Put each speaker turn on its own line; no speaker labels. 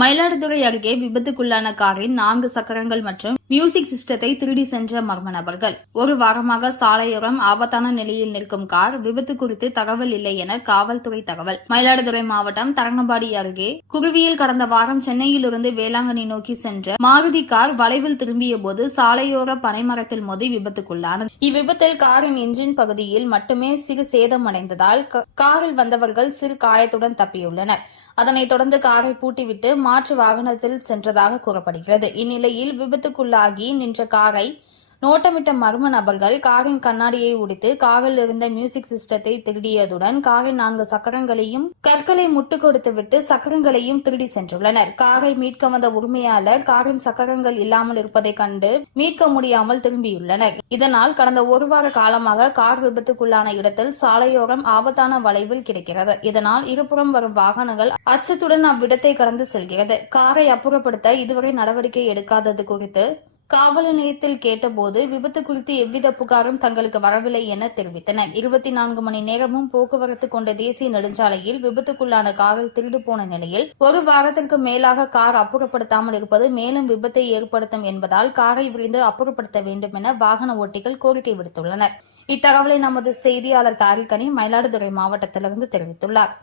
மயிலாடுதுறை அருகே விபத்துக்குள்ளான காரின் நான்கு சக்கரங்கள் மற்றும் மியூசிக் சிஸ்டத்தை திருடி சென்ற மர்ம நபர்கள். ஒரு வாரமாக சாலையோரம் ஆபத்தான நிலையில் நிற்கும் கார் விபத்து குறித்து தகவல் இல்லை என காவல்துறை தகவல். மயிலாடுதுறை மாவட்டம் தரங்கம்பாடி அருகே குருவியில் கடந்த வாரம் சென்னையிலிருந்து வேளாங்கண்ணி நோக்கி சென்ற மாருதி கார் வளைவில் திரும்பிய போது சாலையோர பனைமரத்தில் மோதி விபத்துக்குள்ளானது. இவ்விபத்தில் காரின் இன்ஜின் பகுதியில் மட்டுமே சிறு சேதம் அடைந்ததால் க- காரில் வந்தவர்கள் சிறு காயத்துடன் தப்பியுள்ளனர். அதனைத் தொடர்ந்து காரை பூட்டிவிட்டு மாற்று வாகனத்தில் சென்றதாக கூறப்படுகிறது. இந்நிலையில் விபத்துக்குள்ளாகி நின்ற காரை நோட்டமிட்ட மர்ம நபர்கள் காரின் கண்ணாடியை உடைத்து காரில் இருந்த மியூசிக் சிஸ்டத்தை திருடியதுடன் காரின் நான்கு சக்கரங்களையும் கற்களை முட்டு கொடுத்துவிட்டு சக்கரங்களையும் திருடி சென்றுள்ளனர். காரை மீட்க வந்த உரிமையாளர் காரின் சக்கரங்கள் இல்லாமல் இருப்பதை கண்டு மீட்க முடியாமல் திரும்பியுள்ளனர். இதனால் கடந்த ஒரு வார காலமாக கார் விபத்துக்குள்ளான இடத்தில் சாலையோரம் ஆபத்தான வளைவில் கிடைக்கிறது. இதனால் இருபுறம் வரும் வாகனங்கள் அச்சத்துடன் அவ்விடத்தை கடந்து செல்கிறது. காரை அப்புறப்படுத்த இதுவரை நடவடிக்கை எடுக்காதது குறித்து காவல் நிலையத்தில் கேட்டபோது விபத்து குறித்து எவ்வித புகாரும் தங்களுக்கு வரவில்லை என தெரிவித்தனர். இருபத்தி நான்கு மணி நேரமும் போக்குவரத்து கொண்ட தேசிய நெடுஞ்சாலையில் விபத்துக்குள்ளான காரில் திருடு போன நிலையில் ஒரு வாரத்திற்கு மேலாக கார் அப்புறப்படுத்தாமல் இருப்பது மேலும் விபத்தை ஏற்படுத்தும் என்பதால் காரை விரைந்து அப்புறப்படுத்த வேண்டும் என வாகன ஓட்டிகள் கோரிக்கை விடுத்துள்ளனர். இத்தகவலை நமது செய்தியாளர் தாரிகனி மயிலாடுதுறை மாவட்டத்திலிருந்து தெரிவித்துள்ளார்.